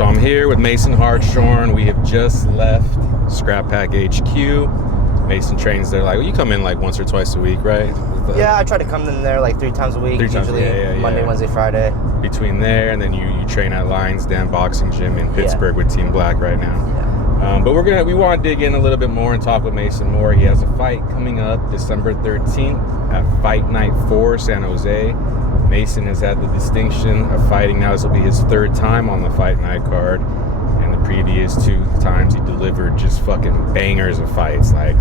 So I'm here with Mason Hartshorn. We have just left Scrap Pack HQ. Mason trains there. Like, well, you come in like once or twice a week, right? Yeah, I try to come in there like 3 times a week. Usually Monday, Wednesday, Friday. Between there and then you train at Lions Den Boxing Gym in Pittsburgh with Team Black right now. Yeah. But we want to dig in a little bit more and talk with Mason more. He has a fight coming up December 13th at Fight Night 4, San Jose. Mason has had the distinction of fighting now. This will be his 3rd time on the Fight Night card. And the previous 2 times he delivered just fucking bangers of fights. Like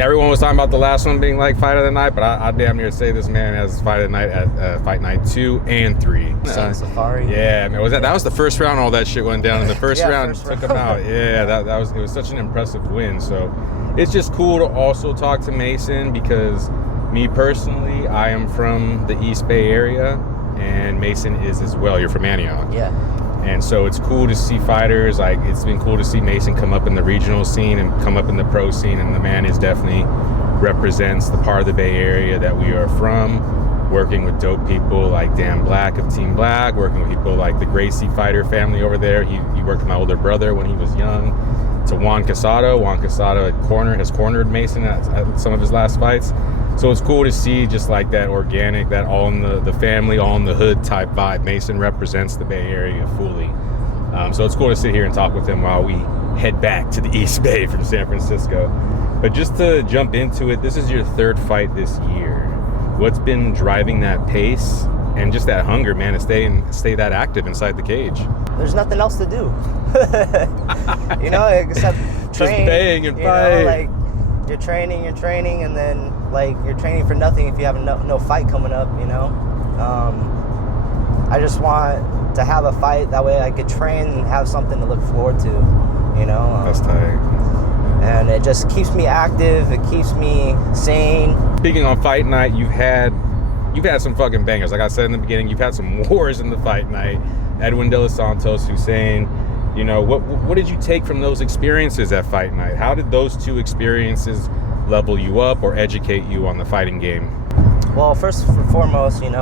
everyone was talking about the last one being like Fight of the Night, but I damn near say this man has Fight of the Night at Fight Night 2 and 3. Safari. Yeah, man, that was the first round all that shit went down. And the first round took him out. Yeah, it was such an impressive win. So it's just cool to also talk to Mason because me personally, I am from the East Bay area, and Mason is as well. You're from Antioch. Yeah. And so it's cool to see fighters. Like, it's been cool to see Mason come up in the regional scene and come up in the pro scene, and the man is definitely represents the part of the Bay Area that we are from, working with dope people like Dan Black of Team Black, working with people like the Gracie Fighter family over there. He worked with my older brother when he was young. To Juan Casado. Juan Casado has cornered Mason at some of his last fights. So it's cool to see just like that organic, that all in the family, all in the hood type vibe. Mason represents the Bay Area fully. So it's cool to sit here and talk with him while we head back to the East Bay from San Francisco. But just to jump into it, this is your 3rd fight this year. What's been driving that pace and just that hunger, man, to stay that active inside the cage? There's nothing else to do. Except train. Just bang and fight. Like, you're training, and then like you're training for nothing if you have no fight coming up. I just want to have a fight, that way I could train and have something to look forward to. That's tight. And it just keeps me active. It keeps me sane. Speaking on Fight Night, you've had some fucking bangers. Like I said in the beginning, you've had some wars in the Fight Night. Edwin De Los Santos, Hussein. What did you take from those experiences at Fight Night? How did those 2 experiences level you up or educate you on the fighting game? Well, first and foremost, it's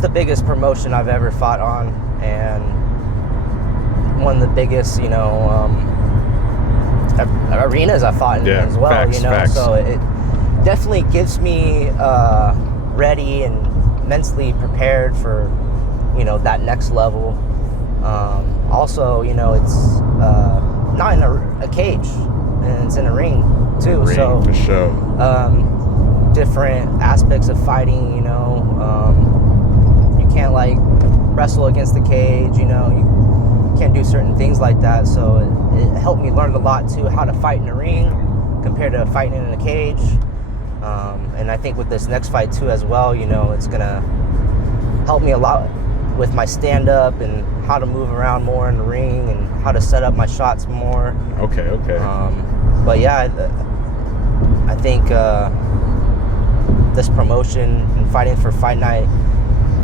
the biggest promotion I've ever fought on, and one of the biggest, arenas I fought in as well. Facts. So it definitely gives me ready and mentally prepared for, that next level. Also, it's not in a cage, and it's in a ring too. So for sure. Different aspects of fighting. You can't like wrestle against the cage. You can't do certain things like that. So it helped me learn a lot too, how to fight in a ring compared to fighting in a cage. And I think with this next fight too as well, it's gonna help me a lot with my stand-up and how to move around more in the ring and how to set up my shots more. Okay. But yeah, I think this promotion and fighting for Fight Night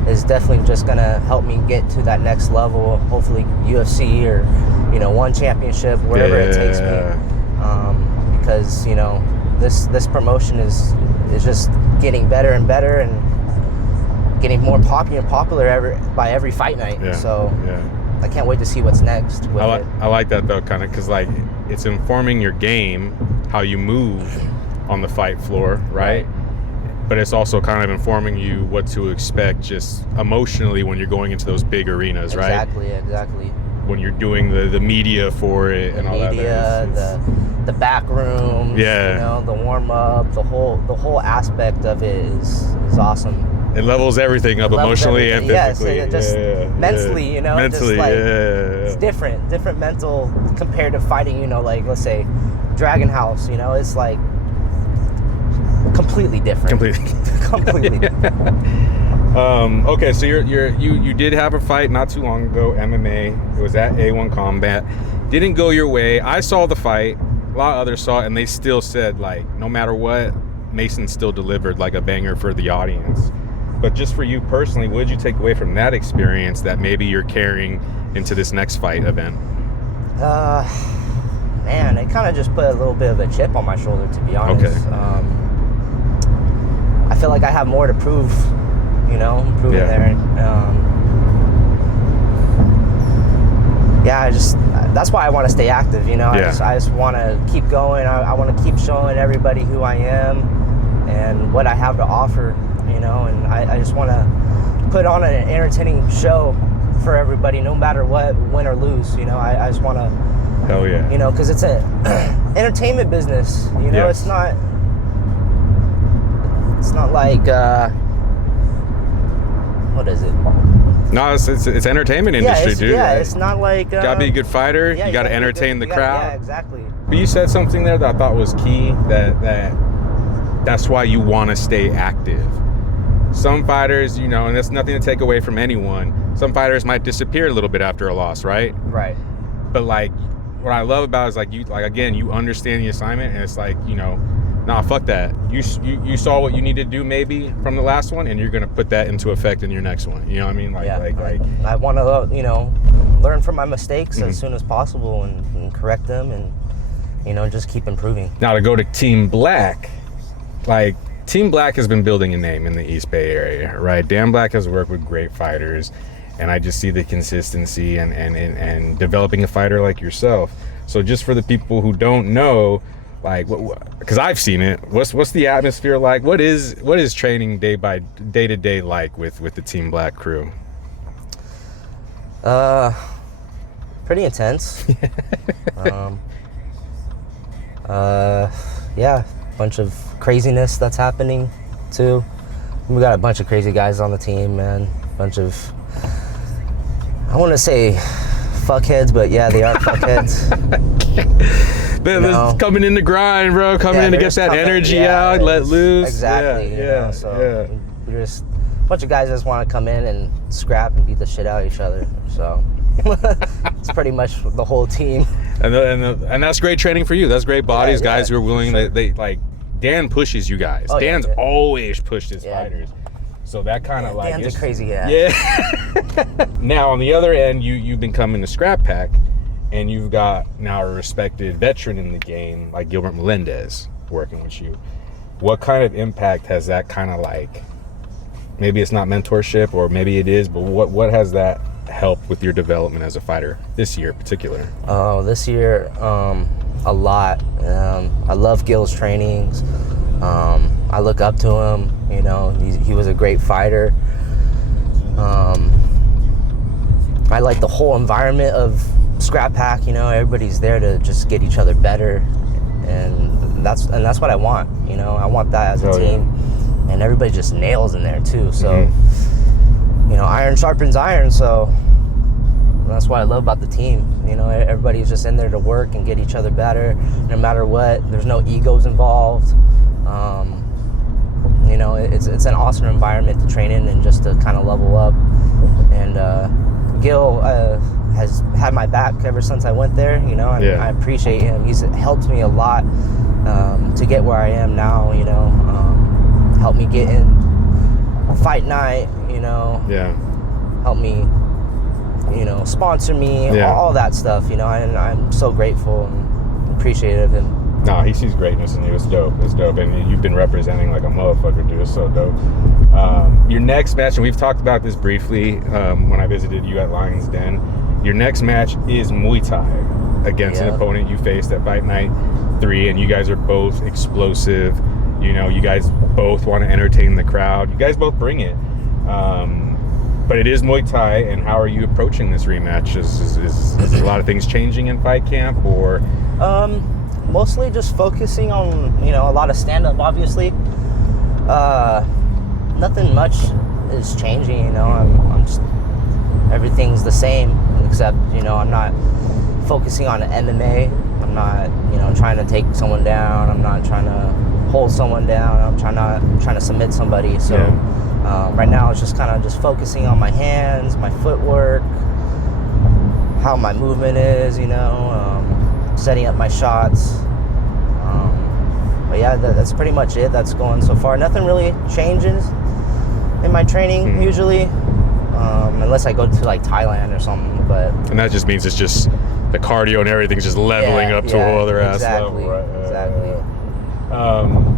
is definitely just gonna help me get to that next level. Hopefully UFC or one championship, wherever it takes me. Because this promotion is just getting better and better and getting more popular by every fight night. So I can't wait to see what's next with it. I like that though, kind of, because like it's informing your game, how you move on the fight floor, right? But it's also kind of informing you what to expect just emotionally when you're going into those big arenas, right? Exactly. When you're doing the media for it and all that. The back room, the warm up, the whole aspect of it is awesome. It levels everything up emotionally and physically. Yes, just mentally, Mentally, just like, it's different mental compared to fighting, like let's say Dragon House, it's like completely different. Completely different. Okay, so you did have a fight not too long ago, MMA. It was at A1 Combat. Didn't go your way. I saw the fight. A lot of others saw it, and they still said, like, no matter what, Mason still delivered like a banger for the audience. But just for you personally, what did you take away from that experience that maybe you're carrying into this next fight event? Man, it kind of just put a little bit of a chip on my shoulder, to be honest. Okay. I feel like I have more to prove, there. yeah, that's why I want to stay active, you know. Yeah. I just want to keep going. I want to keep showing everybody who I am and what I have to offer, you know, and I just want to put on an entertaining show for everybody, no matter what, win or lose, you know. I just want to, hell yeah, you know, because it's a entertainment business, you know. Yes. It's not like what is it? No, it's entertainment industry, dude. Yeah, right? it's not like You gotta be a good fighter. yeah, you gotta be entertain good. the crowd. Yeah, exactly. But you said something there that I thought was key. That's why you want to stay active. Some fighters, you know, and that's nothing to take away from anyone. Some fighters might disappear a little bit after a loss, right? Right. But like, what I love about it is like you understand the assignment, and it's like, you know, nah, fuck that. You saw what you needed to do maybe from the last one, and you're gonna put that into effect in your next one. You know what I mean? I want to, you know, learn from my mistakes Mm-hmm. as soon as possible and correct them, and, you know, just keep improving. Now to go to Team Black, like Team Black has been building a name in the East Bay area, right? Dan Black has worked with great fighters, and I just see the consistency and developing a fighter like yourself. So just for the people who don't know, like, because I've seen it, what's the atmosphere like? What is training day to day like with the Team Black crew? Pretty intense. Yeah, bunch of craziness that's happening too. We got a bunch of crazy guys on the team, man. Bunch of, I want to say fuckheads, but yeah, they are fuckheads. They're coming in to grind, bro. Coming in to get that energy out, let loose. Exactly. Yeah. So we're just a bunch of guys that just want to come in and scrap and beat the shit out of each other. So it's pretty much the whole team. And that's great training for you. That's great bodies, guys who are willing. Sure. They like, Dan pushes you guys. Dan's always pushed his fighters. So that kind of like Dan's a crazy guy. Yeah. Now on the other end, you've been coming to Scrap Pack, and you've got now a respected veteran in the game like Gilbert Melendez working with you. What kind of impact has that kind of like? Maybe it's not mentorship, or maybe it is, but what has that helped with your development as a fighter this year in particular? Oh, this year, a lot. I love Gil's trainings. I look up to him. You know, he was a great fighter. I like the whole environment of Scrap Pack. You know, everybody's there to just get each other better, and that's what I want. You know, I want that as a team, and everybody just nails in there too. So, you know, iron sharpens iron. So that's what I love about the team. You know, everybody's just in there to work and get each other better, no matter what. There's no egos involved. You know, it's an awesome environment to train in and just to kind of level up. And Gil has had my back ever since I went there, you know, and I appreciate him. He's helped me a lot to get where I am now, you know. Helped me get in fight night, you know. Yeah. Helped me, you know, sponsor me, all that stuff, you know, and I'm so grateful and appreciative of him. No, he sees greatness in you. It's dope. It's dope. And you've been representing like a motherfucker, dude. It's so dope. Your next match, and we've talked about this briefly when I visited you at Lion's Den. Your next match is Muay Thai against an opponent you faced at Fight Night 3, and you guys are both explosive. You know, you guys both want to entertain the crowd. You guys both bring it. But it is Muay Thai, and how are you approaching this rematch? Is a lot of things changing in fight camp, or? Mostly just focusing on, you know, a lot of stand-up, obviously. Nothing much is changing, you know. I'm just, everything's the same, except, you know, I'm not focusing on MMA. I'm not, you know, trying to take someone down. I'm not trying to hold someone down. I'm trying to submit somebody. So right now it's just kind of just focusing on my hands, my footwork, how my movement is, you know, setting up my shots. But yeah, that's pretty much it. That's going so far. Nothing really changes in my training usually, unless I go to like Thailand or something. And that just means it's just the cardio and everything's just leveling up to a whole other ass level. Right? Exactly.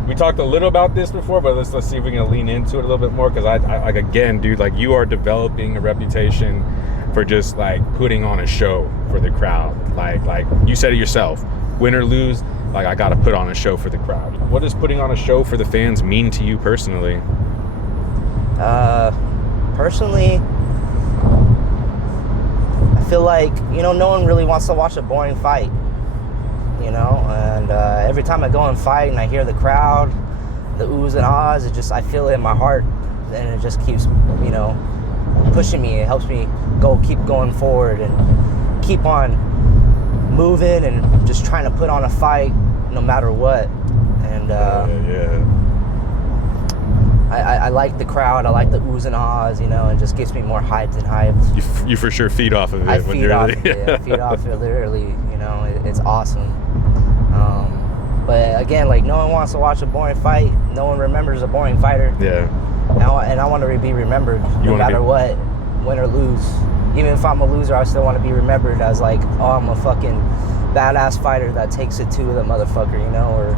We talked a little about this before, but let's see if we can lean into it a little bit more, because I again, dude, like, you are developing a reputation for just like putting on a show for the crowd? Like you said it yourself, win or lose, like I gotta put on a show for the crowd. What does putting on a show for the fans mean to you personally? Personally, I feel like, you know, no one really wants to watch a boring fight, you know, and every time I go and fight and I hear the crowd, the oohs and ahs, I feel it in my heart, and it just keeps, you know, pushing me. It helps me keep going forward and keep on moving and just trying to put on a fight no matter what. And I like the crowd. I like the oohs and ahs, you know. It just gets me more hyped and hyped. You for sure feed off of it. I feed off of it. I feed off it literally. You know, it's awesome. But again, like, no one wants to watch a boring fight. No one remembers a boring fighter. Yeah. And I want to be remembered no matter what, win or lose. Even if I'm a loser, I still want to be remembered as like, oh, I'm a fucking badass fighter that takes it to the motherfucker, you know, or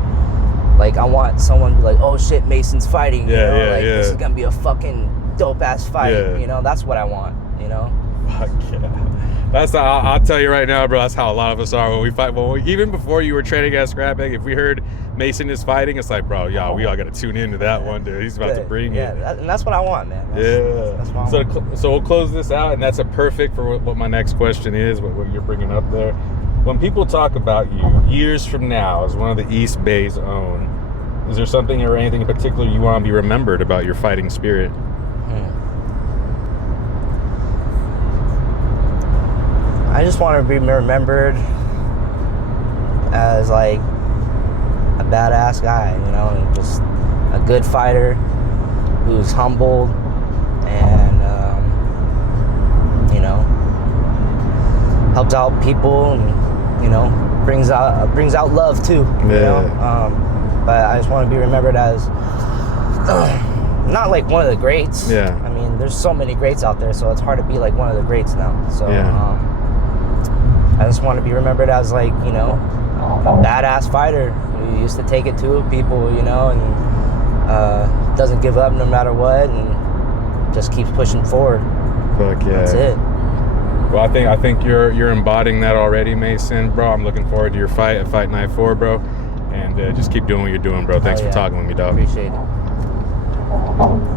like I want someone to be like, oh shit, Mason's fighting, you know, this is gonna be a fucking dope ass fight, you know. That's what I want, you know. Fuck yeah. That's how, I'll tell you right now, bro. That's how a lot of us are when we fight. Well, even before you were training at Scrapback, if we heard Mason is fighting, it's like, bro, y'all, we all got to tune into that one, dude. He's about to bring it. And that's what I want, man. That's what I want. So we'll close this out, and that's a perfect for what my next question is, what you're bringing up there. When people talk about you years from now as one of the East Bay's own, is there something or anything in particular you want to be remembered about your fighting spirit? I just want to be remembered as like a badass guy, you know, and just a good fighter who's humbled and, you know, helps out people and, you know, brings out love too, you know. But I just want to be remembered as not like one of the greats. Yeah. I mean, there's so many greats out there, so it's hard to be like one of the greats now. So I just want to be remembered as like, you know, a badass fighter who used to take it to people, you know, and doesn't give up no matter what, and just keeps pushing forward. Fuck yeah. That's it. Well, I think you're embodying that already, Mason, bro. I'm looking forward to your fight at Fight Night 4, bro. And just keep doing what you're doing, bro. Thanks for talking with me, dog. Appreciate it.